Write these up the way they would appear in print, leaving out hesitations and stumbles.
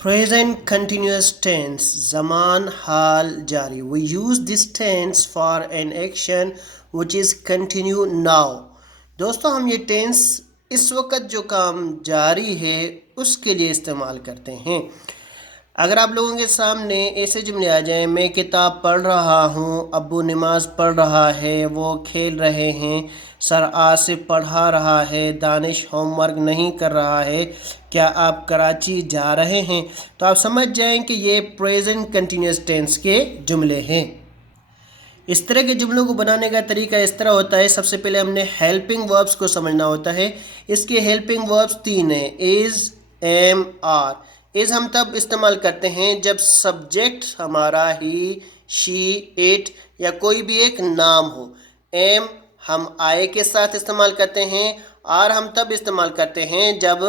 Present continuous tense zaman hal jari. We use this tense for an action which is continue now. दोस्तों हम ये tense इस वक्त जो काम जारी है उसके लिए इस्तेमाल करते हैं. अगर आप लोगों के सामने ऐसे जुमले आ जाएं, मैं किताब पढ़ रहा हूँ, अब्बू नमाज पढ़ रहा है, वो खेल रहे हैं, सर आसिफ पढ़ा रहा है, दानिश होमवर्क नहीं कर रहा है, क्या आप कराची जा रहे हैं, तो आप समझ जाएं कि ये प्रेजेंट कंटिन्यूस टेंस के जुमले हैं. इस तरह के जुमलों को बनाने का तरीका इस तरह होता है. सबसे पहले हमने हेल्पिंग वर्ब्स को समझना होता है. इसके हेल्पिंग वर्ब्स 3 हैं, इज़, एम, आर. इज़ हम तब इस्तेमाल करते हैं जब सब्जेक्ट हमारा ही, शी, इट या कोई भी एक नाम हो. एम हम आए के साथ इस्तेमाल करते हैं. आर हम तब इस्तेमाल करते हैं जब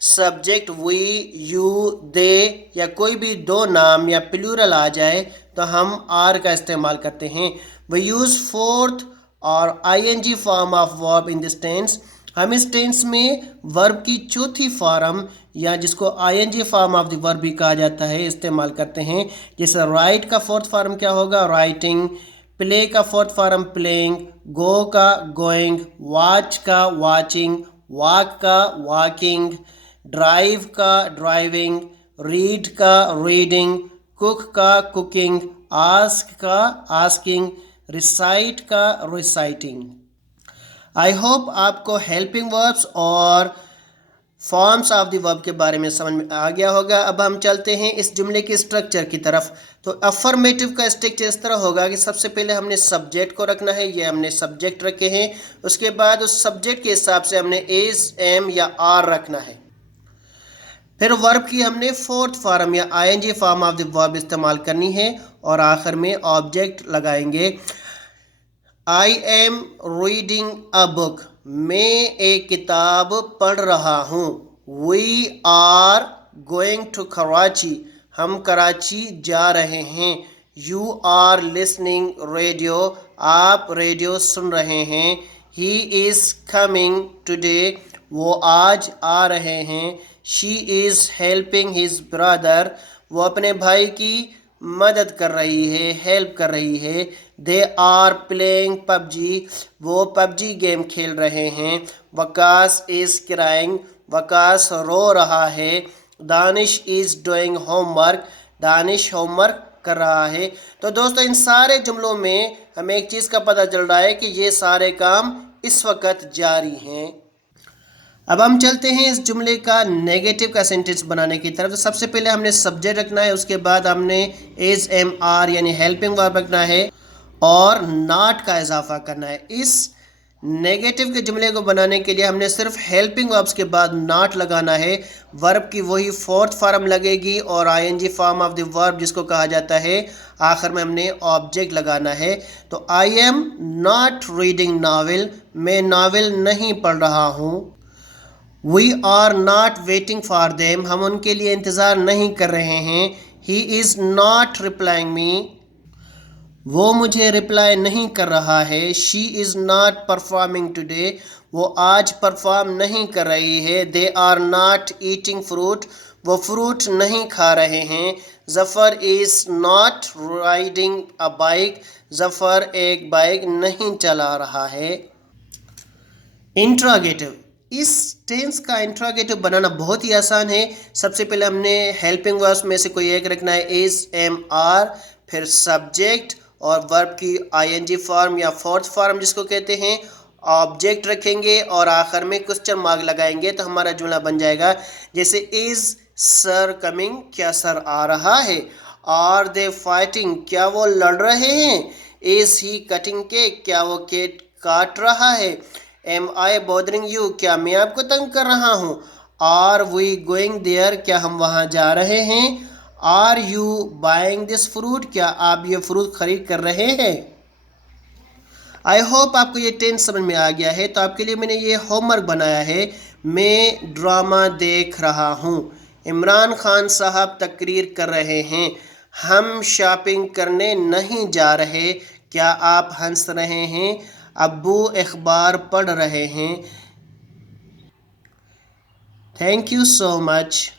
सब्जेक्ट वी, यू, दे या कोई भी दो नाम या प्लूरल आ जाए तो हम आर का इस्तेमाल करते हैं. वी यूज़ फोर्थ और ING form of verb in this tense. हम इस टेंस में वर्ब की चौथी फॉर्म या जिसको ING form of the verb भी कहा जाता है इस्तेमाल करते हैं. जैसे राइट का फोर्थ फॉर्म क्या होगा, राइटिंग. प्ले का फोर्थ फॉर्म प्लेइंग. गो का गोइंग. वॉच का वॉचिंग. वॉक का वॉकिंग. ड्राइव का ड्राइविंग. रीड का रीडिंग. कुक का कुकिंग. आस्क का आस्किंग. रिसाइट का रिसाइटिंग. आई होप आपको हेल्पिंग वर्ब्स और फॉर्म्स ऑफ द वर्ब के बारे में समझ में आ गया होगा. अब हम चलते हैं इस जुमले के स्ट्रक्चर की तरफ. तो अफर्मेटिव का स्ट्रक्चर इस तरह होगा कि सबसे पहले हमने सब्जेक्ट को रखना है. ये हमने सब्जेक्ट रखे हैं. उसके बाद उस सब्जेक्ट के हिसाब से हमने इज, एम या आर रखना है. फिर वर्ब की हमने फोर्थ फॉर्म या ING form of the verb इस्तेमाल करनी है और आखिर में ऑब्जेक्ट लगाएंगे. I am reading a book. मैं एक किताब पढ़ रहा हूँ. We are going to Karachi. हम कराची जा रहे हैं. You are listening radio. आप रेडियो सुन रहे हैं. He is coming today. वो आज आ रहे हैं. She is helping his brother. वो अपने भाई की मदद कर रही है, हेल्प कर रही है. They are playing PUBG. वो पबजी गेम खेल रहे हैं. Waqas is crying. वकास रो रहा है. Danish is doing homework. Danish homework कर रहा है. तो दोस्तों इन सारे जुमलों में हमें एक चीज़ का पता चल रहा है कि ये सारे काम इस वक्त जारी हैं. अब हम चलते हैं इस जुमले का नेगेटिव का सेंटेंस बनाने की तरफ. तो सबसे पहले हमने सब्जेक्ट रखना है. उसके बाद हमने इज, एम, आर यानी हेल्पिंग वर्ब रखना है और नॉट का इजाफा करना है. इस नेगेटिव के जुमले को बनाने के लिए हमने सिर्फ हेल्पिंग वर्ब्स के बाद नॉट लगाना है. वर्ब की वही फोर्थ फॉर्म लगेगी और ING form of the verb जिसको कहा जाता है आखिर में हमने ऑब्जेक्ट लगाना है. तो I am not reading novel. मैं नावल नहीं पढ़ रहा हूँ. We are not waiting for them. हम उनके लिए इंतज़ार नहीं कर रहे हैं. He is not replying me. वो मुझे रिप्लाई नहीं कर रहा है. She is not performing today. वो आज परफॉर्म नहीं कर रही है. They are not eating fruit. वो फ्रूट नहीं खा रहे हैं. Zafar is not riding a bike. Zafar एक बाइक नहीं चला रहा है. इंट्रोगेटिव. इस टेंस का इंट्रोगेटिव बनाना बहुत ही आसान है. सबसे पहले हमने हेल्पिंग वर्ब्स में से कोई एक रखना है, इज, एम, आर. फिर सब्जेक्ट और वर्ब की आईएनजी फॉर्म या फोर्थ फॉर्म जिसको कहते हैं. ऑब्जेक्ट रखेंगे और आखिर में क्वेश्चन मार्क लगाएंगे तो हमारा जुमला बन जाएगा. जैसे इज सर कमिंग. क्या सर आ रहा है. Are they fighting. क्या वो लड़ रहे हैं. Is he cutting cake. क्या वो केक काट रहा है. Am I bothering you. क्या मैं आपको तंग कर रहा हूँ. Are we going there. क्या हम वहाँ जा रहे हैं. Are you buying this fruit. क्या आप ये फ्रूट खरीद कर रहे हैं. आई होप आपको ये टेंस समझ में आ गया है. तो आपके लिए मैंने ये होमवर्क बनाया है. मैं ड्रामा देख रहा हूँ. इमरान खान साहब तकरीर कर रहे हैं. हम शॉपिंग करने नहीं जा रहे. क्या आप हंस रहे हैं. अब्बू अखबार पढ़ रहे हैं. Thank you so much.